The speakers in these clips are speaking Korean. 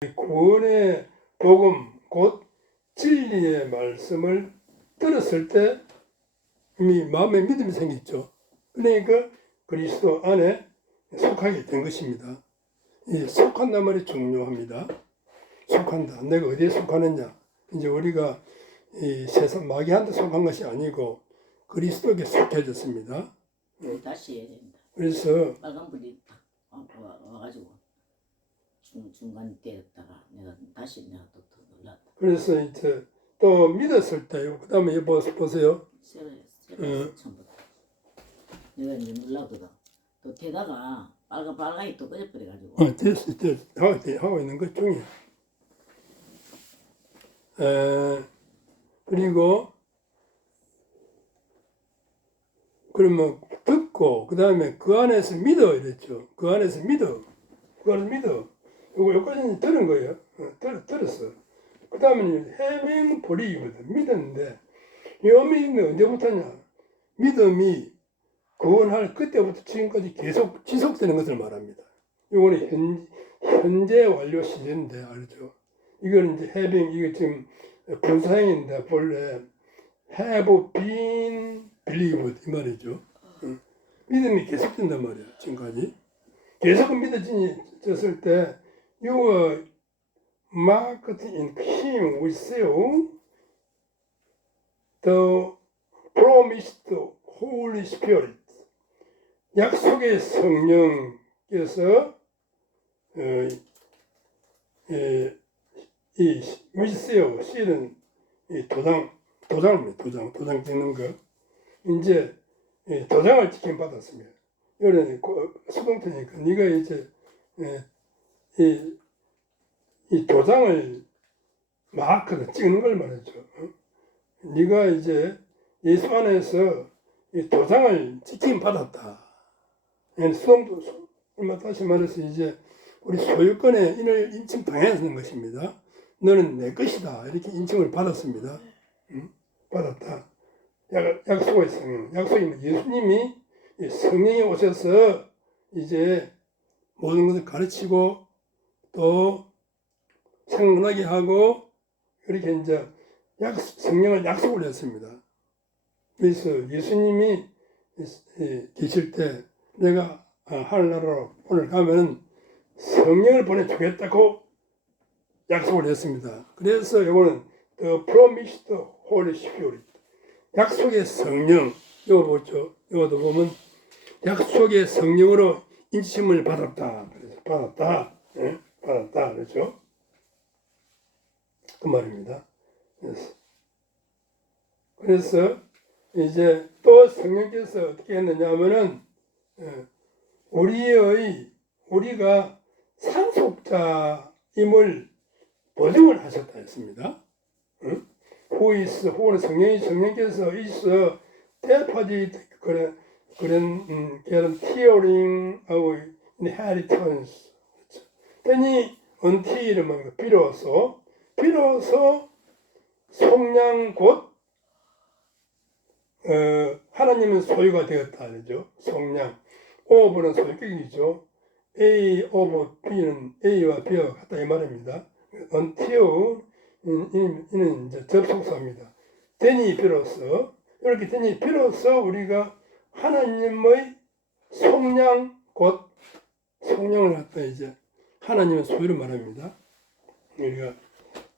구원의 복음 곧 진리의 말씀을 들었을 때 이미 마음에 믿음이 생겼죠. 그러니까 그리스도 안에 속하게 된 것입니다. 이 속한단 말이 중요합니다. 속한다. 내가 어디에 속하느냐. 이제 우리가 이 세상 마귀한테 속한 것이 아니고 그리스도에게 속해졌습니다. 다시 해야 된다. 그래서 빨간불이 딱 와가지고 중간 때렸다가 내가 또 놀랐다. 그래서 이제 또 믿었을 때요. 그 다음에 보세요. 처음부터 내가 이제 놀라거든. 또 되다가 빨간이 또 꺼져버려가지고. 됐어. 하고 있는 것 중에. 그리고 그러면 듣고 그 다음에 그 안에서 믿어 이랬죠. 그 안에서 믿어. 그 안에서 믿어. 여기까지는 들은 거예요. 들었어. 그 다음에는 having believe거든. 믿었는데 이 믿음이 언제부터냐? 믿음이 구원할 그때부터 지금까지 계속 지속되는 것을 말합니다. 이거는 현재 완료 시제인데 알죠? 이건 이제 having 이게 지금 분사형인데 본래 have been believed 이 말이죠. 믿음이 계속된단 말이야. 지금까지 계속 믿어졌을 때 you were marked in him with you the promised Holy Spirit 약속의 성령께서 이 위세요 실은 이 도장 찍는 거 이제 도장을 찍힌 받았습니다. 이거는 수동태니까 네가 이제 이 도장을 마크를 찍는 걸 말했죠. 네가 이제 예수 안에서 이 도장을 찍힌 받았다. 다시 말해서 이제 우리 소유권의 인칭 당했는 것입니다. 너는 내 것이다. 이렇게 인칭을 받았습니다. 받았다. 약속의 성령. 약속이 예수님이 성령이 오셔서 이제 모든 것을 가르치고 또 생각나게 하고 이렇게 이제 성령을 약속을 했습니다. 그래서 예수님이 계실 때 내가 하늘나라로 오늘 가면 성령을 보내주겠다고 약속을 했습니다. 그래서 이거는 The Promised Holy Spirit 약속의 성령 이거 보죠. 이것도 보면 약속의 성령으로 인침을 받았다. 그래서 받았다. 받았다. 그렇죠? 그 말입니다. 그래서 이제 또 성령께서 어떻게 했느냐 하면은 우리가 상속자임을 보증을 하셨다 했습니다. 호는 성령께서 있어 deposit 그런 tiering of inheritance. then until 뭐 비로소 속량 곧 하나님은 소유가 되었다 그러죠. 속량 오브는 소유격이죠. A of B는 A와 B와 같다 이 말입니다. until 이는 이제 접속사입니다. 되니 비로소 이렇게 되니 비로소 우리가 하나님의 속량 곧 속량을 갖다 이제 하나님의 소유를 말합니다. 우리가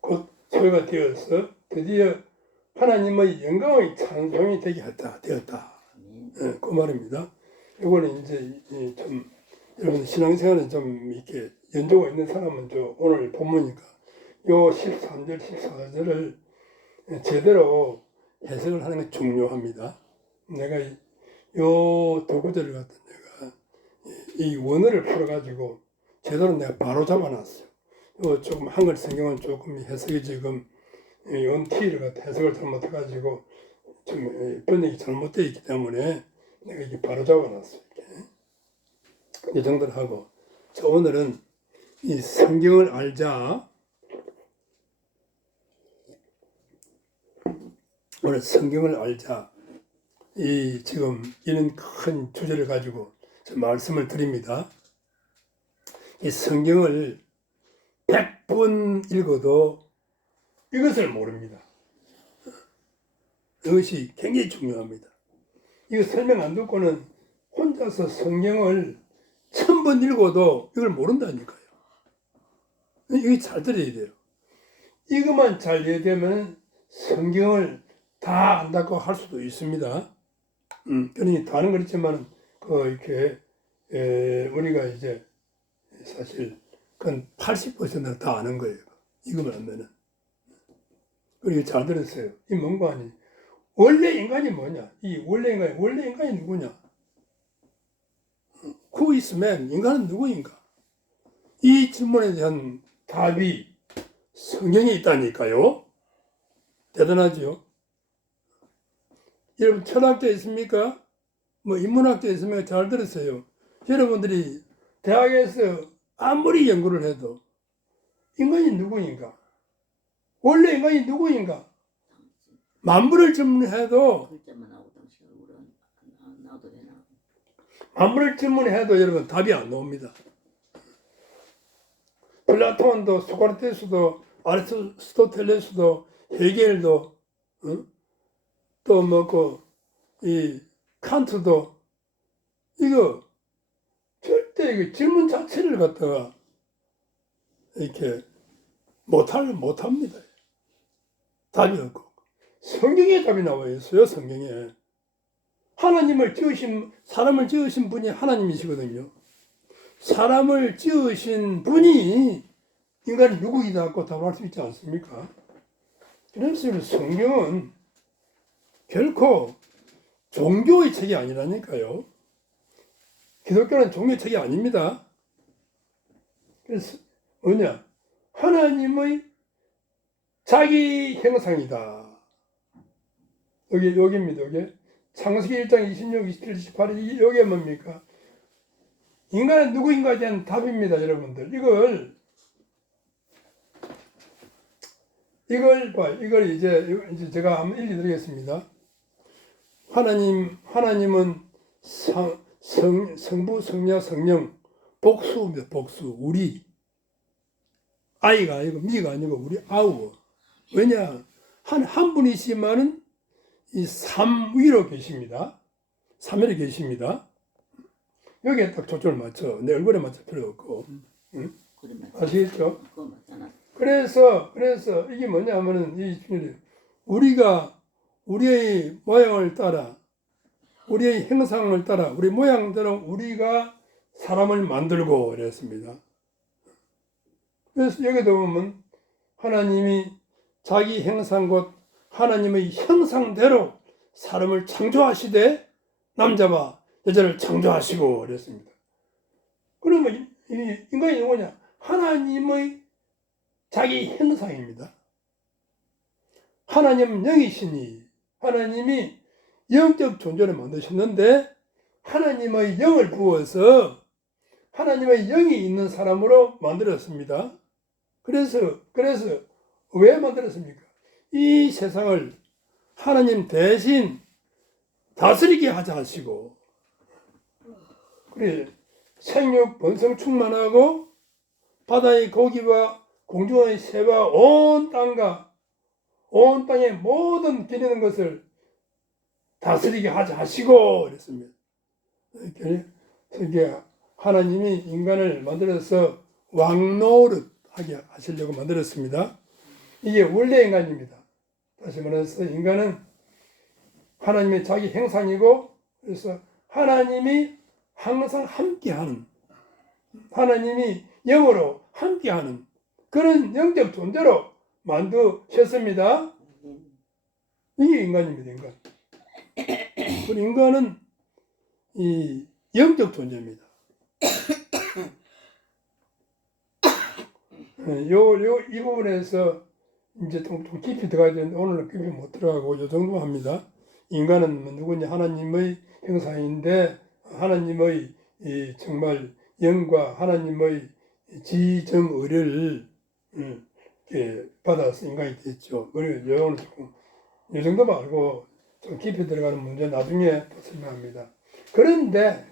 곧 소유가 되어서 드디어 하나님의 영광의 찬송이 되었다. 그 말입니다. 이거는 이제 좀 여러분 신앙생활에 좀 이렇게 연조가 있는 사람은 오늘 본문이니까 요 13절, 14절을 제대로 해석을 하는 게 중요합니다. 내가 요 두 구절을 갖다 내가 이 원어를 풀어가지고 제대로 내가 바로 잡아놨어요. 요 조금 한글 성경은 조금 해석이 지금 원티를 갖다 해석을 잘못해가지고 좀 번역이 잘못되어 있기 때문에 내가 이게 바로 잡아놨어요. 이 정도를 하고 자 오늘은 이 성경을 알자. 오늘 성경을 알자. 이 지금 이런 큰 주제를 가지고 말씀을 드립니다. 이 성경을 100번 읽어도 이것을 모릅니다. 이것이 굉장히 중요합니다. 이거 설명 안 듣고는 혼자서 성경을 1000번 읽어도 이걸 모른다니까요. 이거 잘 들어야 돼요. 이것만 잘 이해되면 성경을 다 안다고 할 수도 있습니다. 그러니 다는 그렇지만 이렇게 우리가 이제 사실 그건 80%는 다 아는 거예요. 이것만 하면은. 그리고 잘 들었어요. 이 뭔가 아니. 원래 인간이 뭐냐? 이 원래 인간이 누구냐? Who is man? 인간은 누구인가? 이 질문에 대한 답이 성경에 있다니까요. 대단하죠? 여러분 철학자 있습니까? 뭐 인문학자 있습니까? 잘 들었어요. 여러분들이 대학에서 아무리 연구를 해도 인간이 누구인가? 원래 인간이 누구인가? 만물을 질문해도 글자만 나오고 당신 얼굴은 안 나와도 되나? 만물을 질문해도 여러분 답이 안 나옵니다. 플라톤도 소크라테스도 아리스토텔레스도 헤겔도 또 뭐고 이 칸트도 이거 절대 이거 질문 자체를 갖다가 이렇게 못합니다. 답이 없고 성경에 답이 나와 있어요. 성경에 사람을 지으신 분이 하나님이시거든요. 사람을 지으신 분이 인간이 누구이다고 답할 수 있지 않습니까? 그래서 성경은 결코 종교의 책이 아니라니까요. 기독교는 종교의 책이 아닙니다. 그래서 뭐냐? 하나님의 자기 형상이다. 여기입니다. 여기 창세기 1장 26, 27, 28 여기에 뭡니까? 인간은 누구인가에 대한 답입니다, 여러분들. 이걸 이제 제가 한번 읽어드리겠습니다. 하나님은 성부, 성자, 성령, 복수입니다. 복수. 우리 아이가 아니고 미가 아니고 우리 아우. 왜냐? 한 분이시만은 이 삼위로 계십니다. 삼위로 계십니다. 여기에 딱 초점을 맞춰. 내 얼굴에 맞출 필요 없고. 응? 아시겠죠? 그래서 이게 뭐냐면은 우리가 우리의 모양을 따라 우리의 형상을 따라 우리 모양대로 우리가 사람을 만들고 그랬습니다. 그래서 여기도 보면 하나님이 자기 형상 곧 하나님의 형상대로 사람을 창조하시되 남자와 여자를 창조하시고 그랬습니다. 그러면 이 인간이 누구냐? 하나님의 자기 형상입니다. 하나님은 영이시니 하나님이 영적 존재를 만드셨는데 하나님의 영을 부어서 하나님의 영이 있는 사람으로 만들었습니다. 그래서 왜 만들었습니까? 이 세상을 하나님 대신 다스리게 하자 하시고 그래 생육 번성 충만하고 바다의 고기와 공중의 새와 온 땅의 모든 기르는 것을 다스리게 하자 하시고 그랬습니다. 이게 하나님이 인간을 만들어서 왕노릇 하게 하시려고 만들었습니다. 이게 원래 인간입니다. 다시 말해서 인간은 하나님의 자기 형상이고 그래서 하나님이 항상 함께하는 하나님이 영으로 함께하는 그런 영적 존재로 만드셨습니다. 이게 인간입니다. 인간. 우리 인간은 이 영적 존재입니다. 이 부분에서 이제 좀 깊이 들어가야 되는데 오늘은 깊이 못 들어가고 이 정도 합니다. 인간은 누구냐? 하나님의 형상인데 하나님의 정말 영과 하나님의 지정의를 받아서 인간이 됐죠. 그리고 오늘 조금 이 정도만 알고 좀 깊이 들어가는 문제 나중에 또 설명합니다. 그런데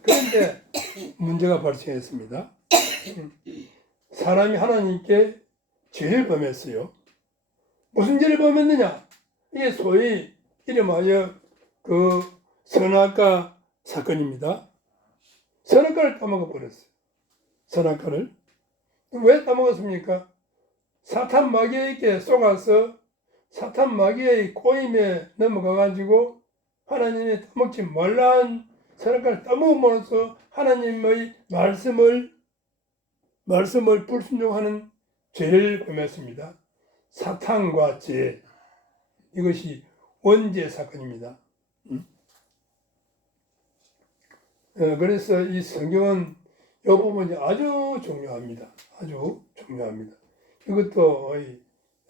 문제가 발생했습니다. 사람이 하나님께 죄를 범했어요. 무슨 죄를 범했느냐? 이게 소위 이름하여 그 선악과 사건입니다. 선악과를 따먹어 버렸어요. 선악과를. 왜 따먹었습니까? 사탄 마귀에게 속아서 사탄 마귀의 꼬임에 넘어가가지고 하나님이 따먹지 말라는 선악과를 따먹음으로써 하나님의 말씀을 불순종하는 죄를 범했습니다. 사탄과 죄, 이것이 원죄 사건입니다. 그래서 이 성경은 이 부분이 아주 중요합니다. 아주 중요합니다. 이것도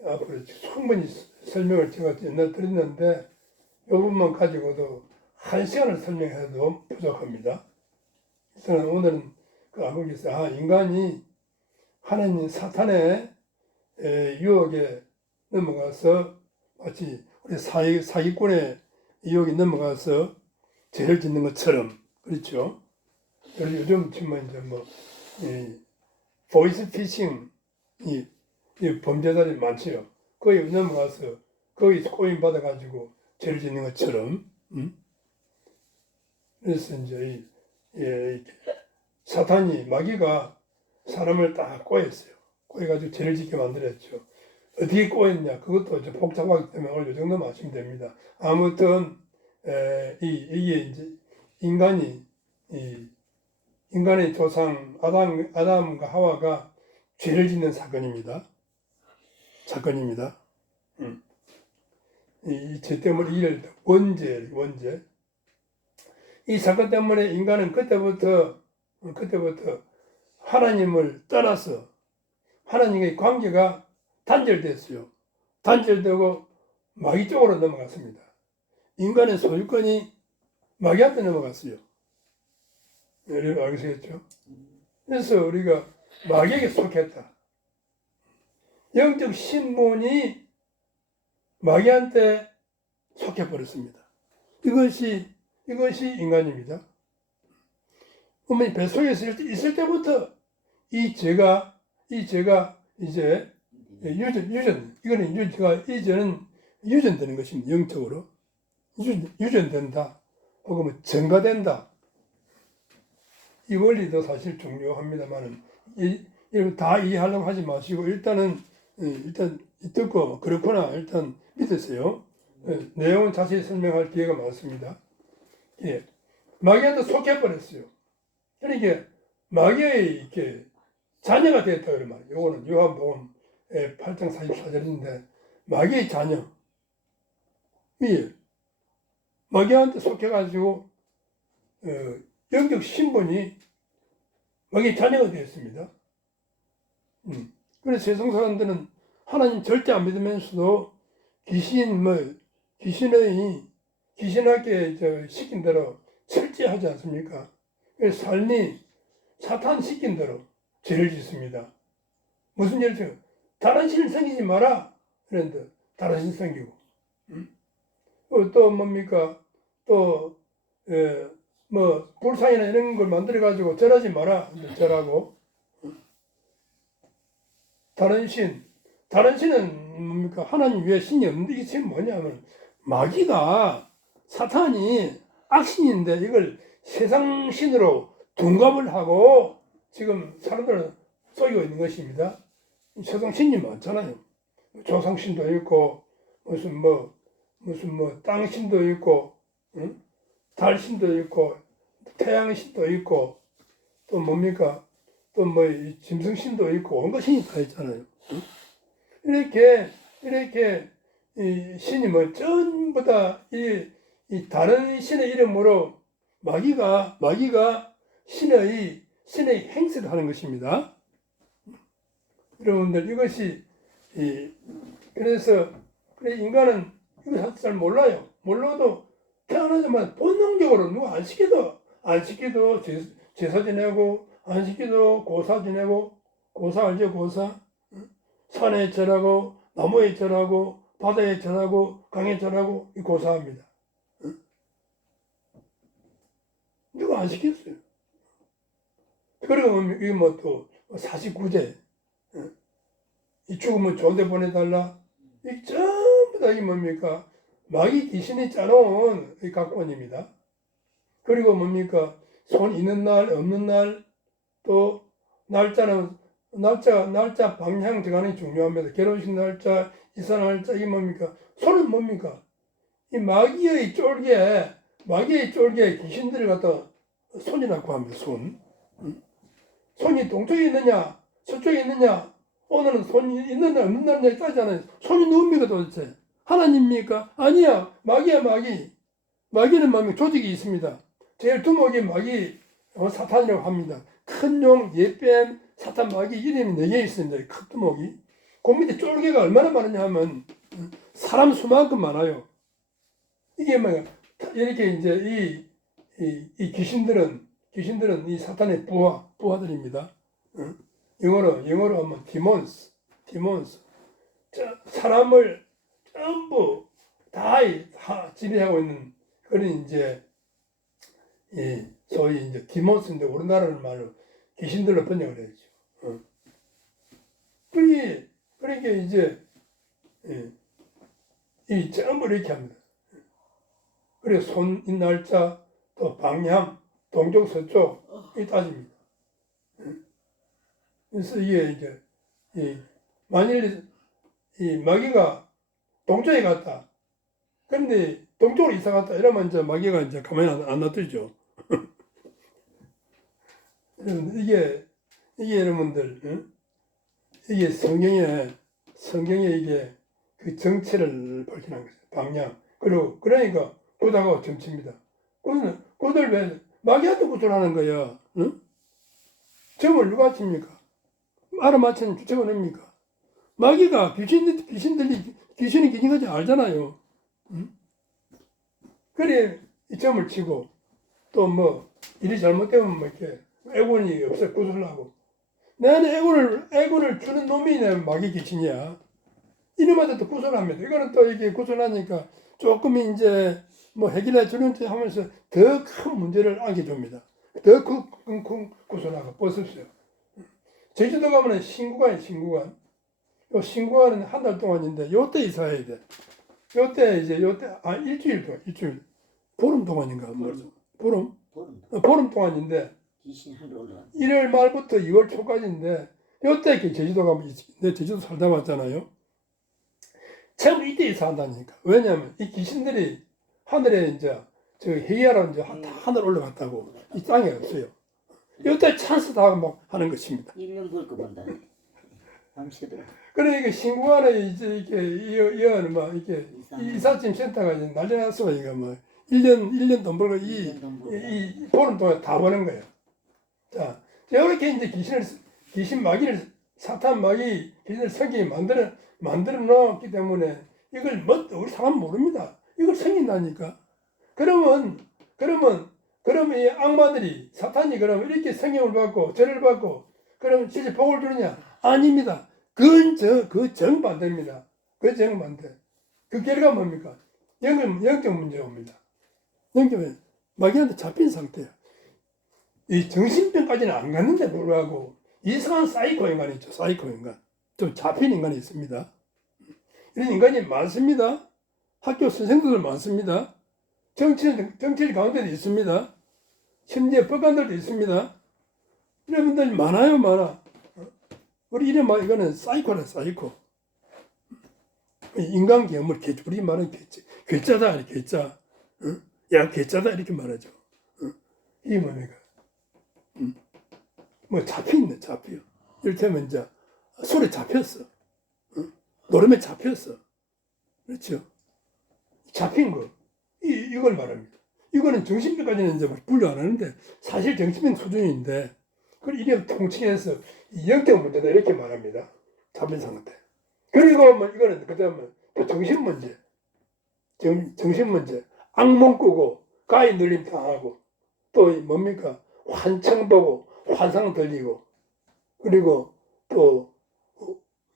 앞으로 충분히 설명을 제가 옛날에 드렸는데 이 부분만 가지고도 1시간을 설명해도 부족합니다. 그래서 오늘은 그 안보기에서 인간이 하나님 사탄의 유혹에 넘어가서 마치 우리 사기꾼의 유혹에 넘어가서 죄를 짓는 것처럼 그렇죠. 그리고 요즘 정말 이제 보이스 피싱 이 범죄자들이 많지요. 거기 넘어가서 거기서 꼬임 받아가지고 죄를 짓는 것처럼. 그래서 이제 사탄이 마귀가 사람을 딱 꼬였어요. 꼬여가지고 죄를 짓게 만들었죠. 어떻게 꼬였냐? 그것도 좀 복잡하기 때문에 오늘 이 정도만 하시면 됩니다. 아무튼 이게 이제 인간의 조상 아담과 하와가 죄를 짓는 사건입니다. 이 죄 때문에 이를 원죄. 이 사건 때문에 인간은 그때부터 하나님을 떠나서 하나님의 관계가 단절됐어요. 단절되고 마귀 쪽으로 넘어갔습니다. 인간의 소유권이 마귀한테 넘어갔어요. 여러분 알겠죠? 그래서 우리가 마귀에게 속했다. 영적 신분이 마귀한테 속해버렸습니다. 이것이 인간입니다. 어머니 뱃속에 있을 때부터 이 죄가 이제 이제는 유전되는 것입니다. 영적으로 유전된다. 혹은 증가된다. 이 원리도 사실 중요합니다만은 다 이해하려고 하지 마시고 일단 듣고 그렇구나 일단 믿으세요. 내용은 자세히 설명할 기회가 많습니다. 마귀한테 속해버렸어요. 그러니까 마귀의 이렇게 자녀가 됐다 그런 말이에요. 요거는 요한복음 8장 44절인데 마귀의 자녀. 마귀한테 속해가지고 영적 신분이 마귀의 자녀가 되었습니다. 그래서 세상 사람들은 하나님 절대 안 믿으면서도 귀신에게 시킨 대로 철저하지 않습니까? 그래서 삶이 사탄 시킨 대로 죄를 짓습니다. 무슨 죄를 지어? 다른 신을 섬기지 마라. 그런데 다른 신 섬기고. 또 뭡니까? 또 불상이나 이런 걸 만들어가지고 절하지 마라. 절하고. 다른 신은 뭡니까? 하나님 외에 신이 없는데 이게 지금 뭐냐면 마귀가 사탄이 악신인데 이걸 세상 신으로 둔갑을 하고 지금 사람들을 속이고 있는 것입니다. 세상 신이 많잖아요. 조상신도 있고 무슨 땅신도 있고 달신도 있고 태양신도 있고 또 뭡니까? 또 짐승신도 있고 온갖 신이 다 있잖아요. 이렇게 이 신이 전부 다 이 다른 신의 이름으로 마귀가 신의 행세를 하는 것입니다. 여러분들 이것이 그래서 인간은 이거 잘 몰라요. 몰라도 태어나자마자 본능적으로 누가 안 시켜도 제사 지내고 안 시켜도 고사 지내고 고사 알죠? 고사 산에 절하고 나무에 절하고 바다에 절하고 강에 절하고 이 고사합니다. 누가 안 시켰어요. 그리고 이게 또 49제 이 죽으면 좋은데 보내달라. 이 전부 다 이 뭡니까? 마귀 귀신이 짜놓은 이 각본입니다. 그리고 뭡니까? 손 있는 날, 없는 날, 또 날짜 방향 정하는 게 중요합니다. 결혼식 날짜, 이사 날짜, 이게 뭡니까? 손은 뭡니까? 이 마귀의 쫄개 귀신들을 갖다 손이라고 합니다. 손. 손이 동쪽에 있느냐, 서쪽에 있느냐, 오늘은 손이 있는 날, 없는 날에 따지잖아요. 손이 누굽니까 도대체? 하나님입니까? 아니야. 마귀야, 마귀. 마귀는 뭡니까? 조직이 있습니다. 제일 두목이 마귀, 사탄이라고 합니다. 큰 용, 예뱀, 사탄, 마귀 이름이 4개 있습니다. 큰 두목이. 그 밑에 쫄개가 얼마나 많으냐 하면, 사람 수만큼 많아요. 이게 뭐야? 이렇게 이제 이 귀신들은 이 사탄의 부하들입니다. 영어로 하면 디몬스. 사람을 전부 다 지배하고 있는 그런 이제 소위 이제 디몬스인데 우리나라 말로 귀신들로 번역을 해야죠. 그러니까 이제 이 전부 이렇게 합니다. 그래서 손, 이 날짜, 또 방향, 동쪽, 서쪽, 이 따집니다. 그래서 이게 이제, 만일 이 마귀가 동쪽에 갔다. 그런데 동쪽으로 이사 갔다. 이러면 이제 마귀가 이제 가만히 안 놔두죠. 이게 여러분들, 이게 성경에 이게 그 정체를 밝히는 거죠. 방향. 그러니까 구다가 정치입니다. 그들 왜 마귀한테 구슬하는 거야? 응? 점을 누가 칩니까? 알아맞히는 주체가 뭡니까? 마귀가 귀신이 기진까지 알잖아요. 응? 그래 이 점을 치고 또 뭐 일이 잘못되면 뭐 이렇게 애군이 없어 구슬하고 나는 애군을 주는 놈이 내 마귀 귀신이야. 이놈한테 또 구슬합니다. 이거는 또 이게 구슬하니까 조금 이제 뭐 해결해 주는 듯 하면서 더 큰 문제를 안겨줍니다. 더 큰 구슬하고 벗었어요. 제주도 가면은 신구관. 요 신구관은 한 달 동안인데 요때 이사해야 돼. 요때 일주일. 보름 동안인가 뭐죠? 보름 동안인데 귀신 하늘 올라가. 1월 1월 말부터 2월 초까지인데 요때 이렇게 제주도 가면 내 제주도 살다 왔잖아요. 처음 이때 이사한다니까. 왜냐하면 이 귀신들이 하늘에 이제 저 회의하러 이제 하늘 올라갔다고 이 땅에 없어요. 이때 찬스 다 막 하는 것입니다. 1년 벌 거 본다. 밤새도록. 그러니까 신구안에 이제 이게 막 이렇게 이삿짐 센터가 이제 난리났어. 이거 뭐 1년 돈 벌고 이 보름 동안 다 버는 거예요. 자, 이렇게 이제 귀신 마귀를 사탄 마귀 귀신을 성경이 만들어 놓았기 때문에 이걸 우리 사람 모릅니다. 이걸 생긴다니까. 그러면 이 악마들이 사탄이 그러면 이렇게 성령을 받고 절을 받고 그러면 진짜 복을 주느냐? 아닙니다. 그 정반대입니다. 그 정반대. 그 결과 뭡니까? 영적 문제가 옵니다. 영적은 마귀한테 잡힌 상태야. 이 정신병까지는 안 갔는데 불구하고 이상한 사이코 인간이 있죠. 사이코 인간. 좀 잡힌 인간이 있습니다. 이런 인간이 많습니다. 학교 선생들도 많습니다. 정치 가운데도 있습니다. 심지어 법관들도 있습니다. 이런 분들이 많아. 우리 이거는 사이코라, 사이코. 인간 괴물, 우리 말은 괴짜다, 괴짜. 야, 괴짜다, 이렇게 말하죠. 이게 뭡니까? 뭐 잡혀. 이를테면 이제 술에 잡혔어. 노름에 잡혔어. 그렇죠? 잡힌 거. 이걸 말합니다. 이거는 정신병까지는 이제 분류 안 하는데 사실 정신병 수준인데 그걸 이래 통칭해서 영적 문제다 이렇게 말합니다. 잡힌 상태. 그리고 뭐 이거는 그다음에 또 정신 문제. 정신 문제. 악몽 꾸고 가위 눌림 당하고 또 뭡니까? 환청 보고 환상 들리고 그리고 또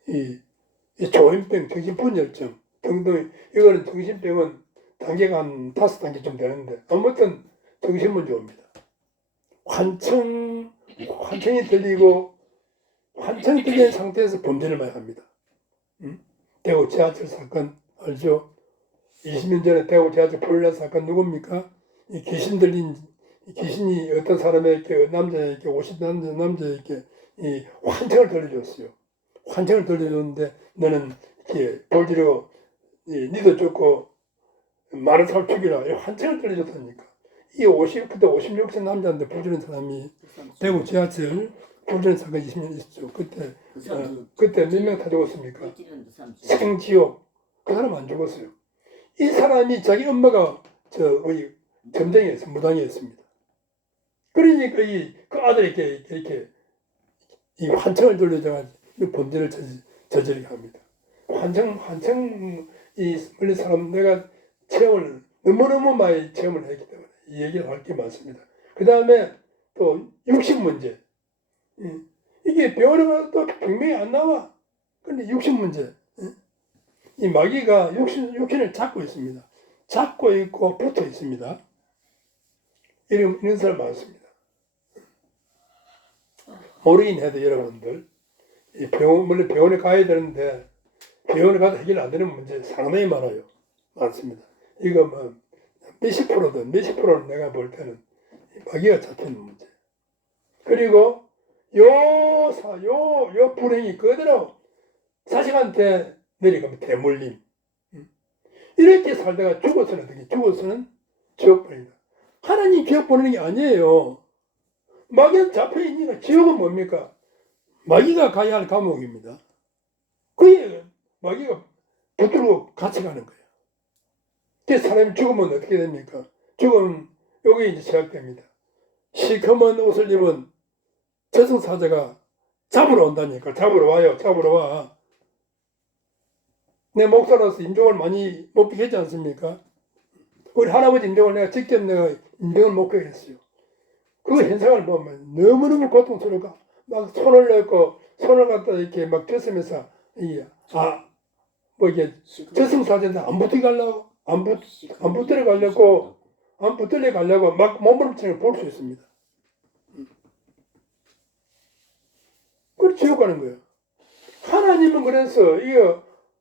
이 조현병, 정신분열증 등등 이거는 정신병은 단계가 한 5단계쯤 되는데 아무튼 정신문제 옵니다. 환청이 들리고 환청이 들린 상태에서 범죄를 많이 합니다. 대구 지하철 사건 알죠? 20년 전에 대구 지하철 불난 사건 누굽니까? 이 귀신 들린 귀신이 어떤 사람에게 남자에게 50대 남자에게 이 환청을 들려줬어요. 환청을 들려줬는데 너는 이렇게 돌지로 니도 죽고 많은 사람 죽이라 이 환청을 들려줬다니까. 그때 56세 남자인데 불지른 사람이 대구 지하철 불지른 사건 20년 있었죠. 그때 몇 명 다 죽었습니까? 생지옥. 그 사람 안 죽었어요. 이 사람이 자기 엄마가 점쟁이였어, 무당이었습니다. 그러니까 그 아들에게 이렇게 이 환청을 돌려줘가지고 범죄를 저지르게 합니다. 환청 이 원래 사람 내가 체험을 너무너무 많이 체험을 했기 때문에 이 얘기를 할 게 많습니다. 그 다음에 또 육신 문제. 이게 병원에 가도 병명이 안 나와. 근데 육신 문제. 이 마귀가 육신을 잡고 있습니다. 잡고 있고 붙어 있습니다. 이런 사람 많습니다. 모르긴 해도 여러분들 물론 병원에 가야 되는데 병원에 가도 해결 안 되는 문제 상당히 많아요. 많습니다. 이거 뭐 몇십 프로는 내가 볼 때는 마귀가 잡히는 문제. 그리고 요 불행이 그대로 자식한테 내려가면 대물림. 이렇게 살다가 죽어서는 지옥 보낸다. 하나님 지옥 보내는 게 아니에요. 마귀는 잡혀있으니까 지옥은 뭡니까? 마귀가 가야 할 감옥입니다. 그게 마귀가 붙들고 같이 가는 거예요. 그래서 사람이 죽으면 어떻게 됩니까? 죽으면 여기 이제 시작됩니다. 시커먼 옷을 입은 저승사자가 잡으러 온다니까. 잡으러 와. 내 목사로서 인정을 많이 못 받게 했지 않습니까? 우리 할아버지 인정을 내가 직접 인정을 못 받게 했어요. 그 현상을 보면 너무너무 고통스러워. 막 손을 갖다 이렇게 막 젖으면서 이게 저승사자한테 안 붙들어 가려고 막 몸부림치는 걸 볼 수 있습니다. 그걸 지옥 가는 거예요. 하나님은 그래서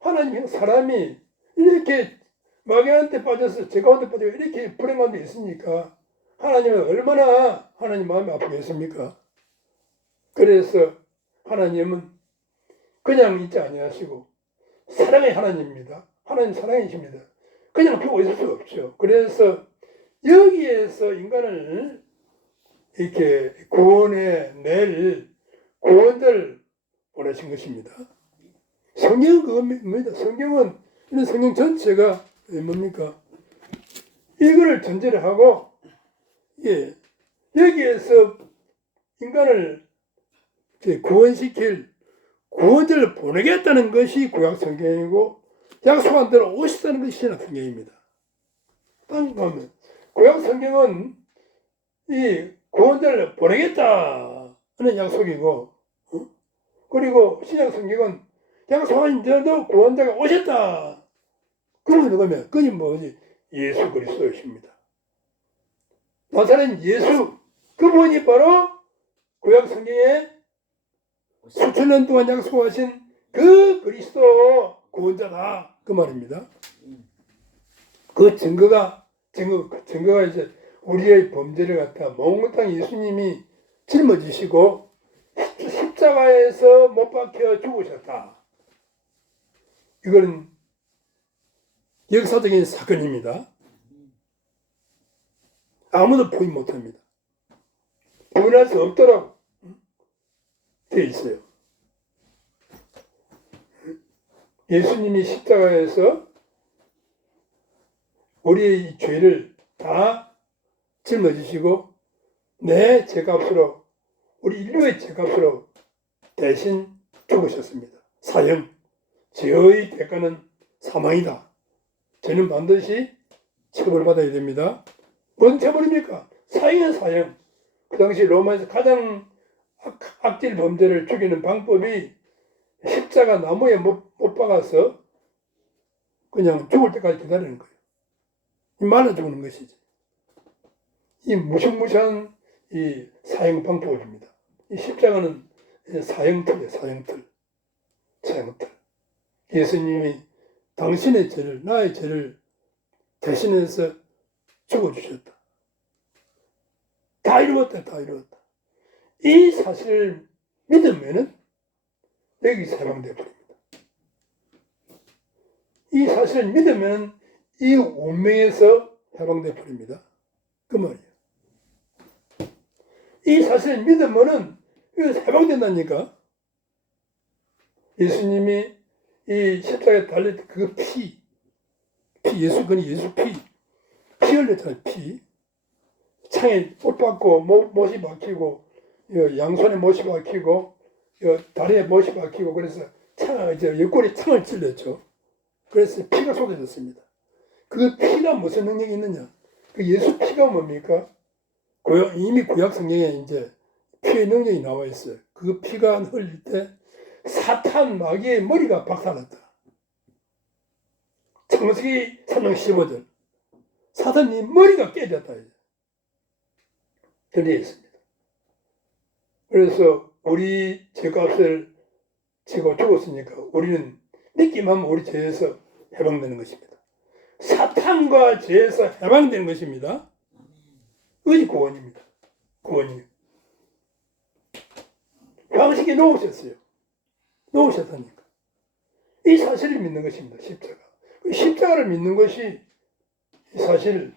하나님 사람이 이렇게 마귀한테 빠져서 제 가운데 빠져 이렇게 불행 가운데 있으니까 하나님은 얼마나 하나님 마음이 아프겠습니까? 그래서 하나님은 그냥 있지 아니하시고 사랑의 하나님입니다. 하나님 사랑이십니다. 그냥 두고 있을 수 없죠. 그래서 여기에서 인간을 이렇게 구원해 낼 구원자를 보내신 것입니다. 성경은 그겁니다. 이런 성경 전체가 뭡니까? 이거를 전제를 하고, 여기에서 인간을 구원시킬 구원자를 보내겠다는 것이 구약 성경이고, 약속한 대로 오시다는 것이 신약 성경입니다. 딱 보면, 구약 성경은 이 구원자를 보내겠다는 약속이고, 그리고 신약 성경은 약속한 대로 구원자가 오셨다. 그러면 누구면 그게 뭐지? 예수 그리스도이십니다. 나사렛 예수 그분이 바로 구약 성경에 수천 년 동안 약속하신 그 그리스도 구원자다 그 말입니다. 그 증거가 이제 우리의 범죄를 갖다 몽땅 예수님이 짊어지시고 십자가에서 못 박혀 죽으셨다. 이건 역사적인 사건입니다. 아무도 부인 못합니다. 부인할 수 없도록 되어 있어요. 예수님이 십자가에서 우리의 죄를 다 짊어지시고 내 죄값으로 우리 인류의 죄값으로 대신 죽으셨습니다. 사형, 죄의 대가는 사망이다. 죄는 반드시 처벌받아야 됩니다. 뭔 처벌입니까? 사형은 사형. 그 당시 로마에서 가장 악질 범죄를 죽이는 방법이 십자가 나무에 못 박아서 그냥 죽을 때까지 기다리는 거예요. 말라 죽는 것이지. 이 무시무시한 이 사형 방법입니다. 이 십자가는 사형틀이에요. 사형틀. 예수님이 당신의 죄를, 나의 죄를 대신해서 죽어주셨다. 다 이루었다, 다 이루었다. 이 사실을 믿으면은 여기서 해방되어 버립니다. 이 사실을 믿으면 이 운명에서 해방되어 버립니다. 그 말이에요. 이 사실을 믿으면은 여기서 해방된다니까. 예수님이 이 십자가에 달릴 때 그 그건 예수 피 흘렸잖아요. 피. 창에 못 박고 못이 박히고 양손에 못이 박히고 다리에 못이 박히고 그래서 옆구리 창을 찔렸죠. 그래서 피가 쏟아졌습니다. 그 피가 무슨 능력이 있느냐? 그 예수 피가 뭡니까? 이미 구약 성경에 이제 피의 능력이 나와 있어요. 그 피가 흘릴 때 사탄 마귀의 머리가 박살났다. 창세기 3장 15절. 사탄이 머리가 깨졌다. 들려 있습니다. 그래서 우리 죄값을 지고 죽었으니까 우리는 믿기만 하면 우리 죄에서 해방되는 것입니다. 사탄과 죄에서 해방되는 것입니다. 그것이 구원입니다. 구원이에요. 방식에 놓으셨어요. 놓으셨다니까. 이 사실을 믿는 것입니다. 십자가. 십자가를 믿는 것이 사실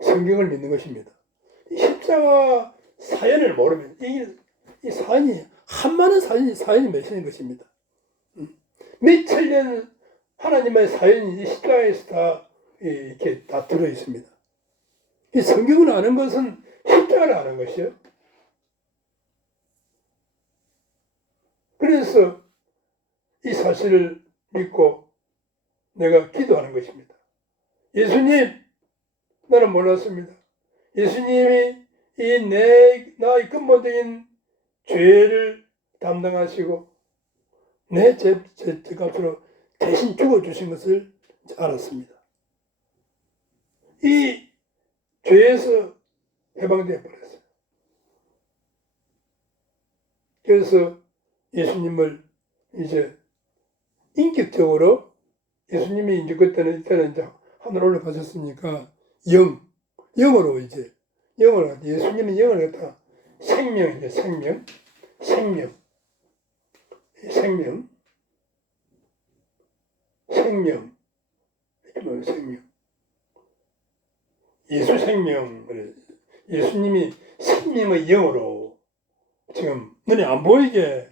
성경을 믿는 것입니다. 십자가 사연을 모르면 이 사연이 한많은 사연이 맺히는 것입니다. 몇천 년 하나님의 사연이 이 십자가에서 다 이렇게 다 들어 있습니다. 이 성경을 아는 것은 십자가를 아는 것이요. 그래서 이 사실을 믿고 내가 기도하는 것입니다. 예수님, 나는 몰랐습니다. 예수님이 나의 근본적인 죄를 담당하시고 내 죄값으로 대신 죽어주신 것을 알았습니다. 이 죄에서 해방되어 버렸어요. 그래서 예수님을 이제 인격적으로 예수님이 이제 이때는 이제 하늘 올라가셨으니까 영으로 예수님은 영을 갖다 생명 예수 생명을 예수님이 생명의 영으로 지금 눈에 안 보이게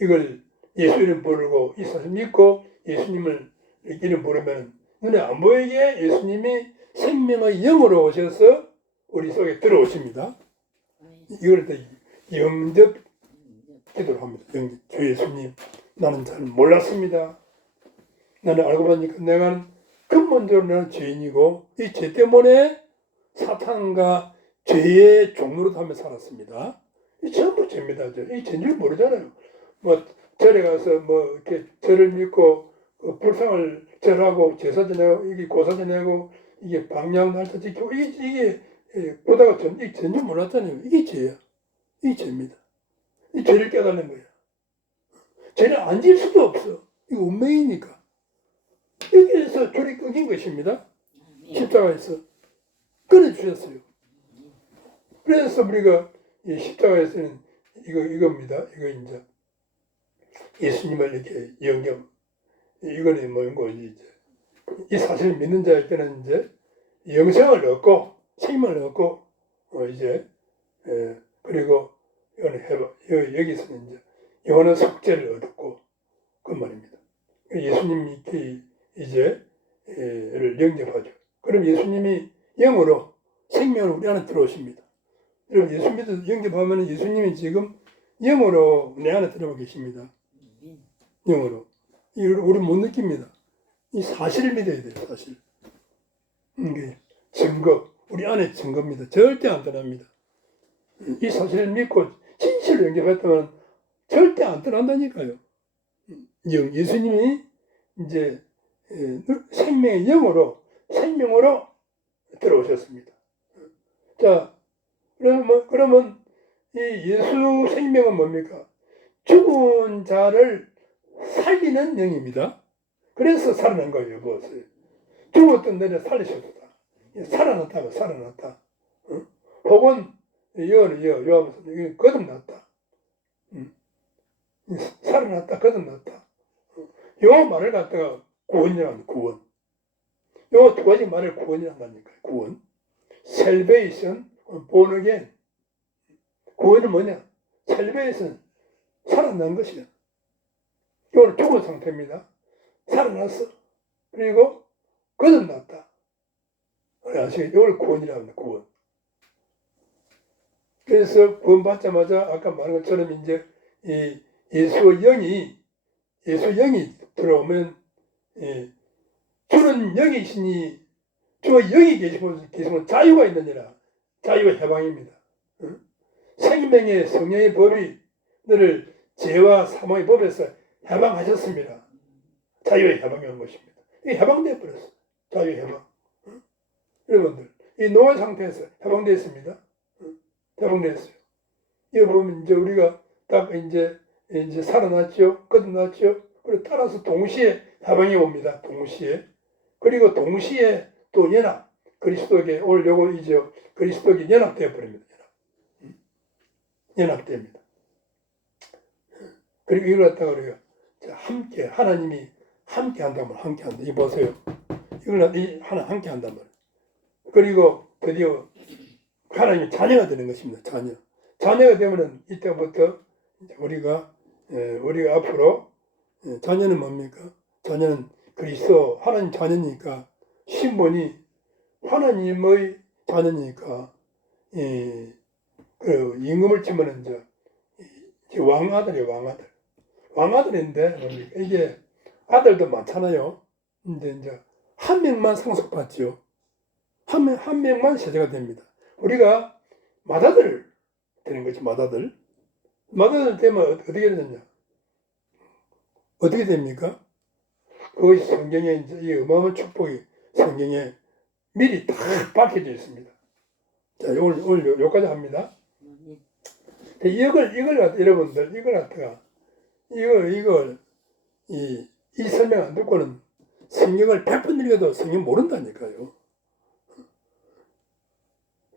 이걸 예수 이름 부르고 이 사실 믿고 예수님을 이름 부르면 눈에 안 보이게 예수님이 생명의 영으로 오셔서 우리 속에 들어오십니다. 이걸 또 영접 기도를 합니다. 주 예수님, 나는 잘 몰랐습니다. 나는 알고 보니까 내가 근본적으로 나는 죄인이고 이 죄 때문에 사탄과 죄의 종로로 하며 살았습니다. 이 전부 죄입니다. 이 죄인 줄 모르잖아요. 절에 가서 이렇게 절을 믿고 불상을 절하고 제사 지내고 이게 고사 지내고 이게 방향 날짜 지키고 이게 보다가 이 죄인 줄 몰랐잖아요. 이게 죄야. 이 죄입니다. 이 죄를 깨닫는 거야. 죄를 안 지을 수도 없어. 이거 운명이니까. 여기에서 줄이 끊긴 것입니다. 십자가에서 끊어주셨어요. 그래서 우리가 이 십자가에서는 이겁니다. 이거 이제 예수님을 이렇게 이거는 뭐고 이제 이 사실을 믿는 자에게는 이제 영생을 얻고 생명을 얻고 이제 그리고 여기서는 이제 영원한 속죄를 얻고 그 말입니다. 예수님이 이제 를 영접하죠. 그럼 예수님이 영으로 생명으로 우리 안에 들어오십니다. 여러분 예수 믿어 영접하면 예수님이 지금 영으로 내 안에 들어와 계십니다. 영으로. 우리 못 느낍니다. 이 사실을 믿어야 돼요. 사실. 이게 증거. 우리 안에 증거입니다. 절대 안 떠납니다. 이 사실을 믿고 진실을 영접했다면 절대 안 떠난다니까요. 예수님이 이제 생명의 생명으로 들어오셨습니다. 자, 그러면 이 예수 생명은 뭡니까? 죽은 자를 살리는 영입니다. 그래서 살아난 거예요. 무엇을? 죽었던 너를 살리셨다. 살아났다고 살아났다. 어? 혹은 요하면서 거듭났다. 살아났다 거듭났다. 요 말을 갖다가 구원이라고 합니다. 구원. 요 두 가지 말을 구원이라고 한다니까요. 구원. salvation, born again. 구원은 뭐냐? salvation, 살아난 것이야. 이거는 죽은 상태입니다. 살아났어. 그리고 거듭났다. 아시겠죠? 이걸 구원이라고 합니다. 구원. 그래서 구원 받자마자 아까 말한 것처럼 이제 이 예수 영이 들어오면 주는 영이시니 주 영이 계시면 자유가 있느니라. 자유가 해방입니다. 생명의 성령의 법이 너를 죄와 사망의 법에서 해방하셨습니다. 자유의 해방이 온 것입니다. 이게 해방되어 버렸어. 자유의 해방. 여러분들 이 노예 상태에서 해방되어 있습니다. 해방되었어요. 이거 보면 이제 우리가 딱 이제 살아났죠, 거듭났죠. 그리고 따라서 동시에 해방이 옵니다. 동시에. 그리고 동시에 또 연합, 그리스도에게 오려고 이제 그리스도에게 연합되어 버립니다. 연합됩니다. 그리고 이걸 갖다가 우리가 함께 하나님이 함께 한다면 함께 한다. 이 보세요. 이걸 하나 함께 한단 말이에요. 그리고 드디어 하나님의 자녀가 되는 것입니다. 자녀가 되면은 이때부터 우리가 앞으로 자녀는 뭡니까? 자녀는 그리스도 하나님 자녀니까 신분이 하나님의 자녀니까 그 임금을 치면은 이제 왕아들이에요. 왕아들인데 뭡니까? 이게 아들도 많잖아요. 근데 이제 한 명만 상속받죠. 한 명만 세자가 됩니다. 우리가 맏아들 되는 거지. 맏아들 되면 어떻게 되느냐? 어떻게 됩니까? 그것이 성경에 이제 이 어마어마한 축복이 성경에 미리 다 밝혀져 있습니다. 자, 오늘 여기까지 합니다. 이걸 여러분들 이걸 갖다가 이걸 이 설명 안 듣고는 성경을 100번 읽어도 성경 모른다니까요.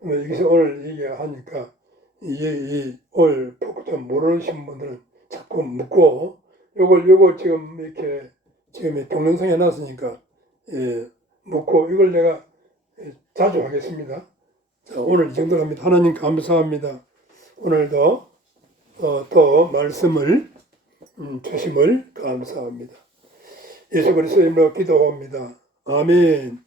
여기서 오늘 얘기하니까 오늘 좀 모르시는 분들은 자꾸 묻고 요걸 지금 이렇게 지금 동영상에 놨으니까 묻고 이걸 내가 자주 하겠습니다. 자, 오늘 이 정도로 합니다. 하나님 감사합니다. 오늘도 또 말씀을 주심을 감사합니다. 예수 그리스도 이름으로 기도합니다. 아멘.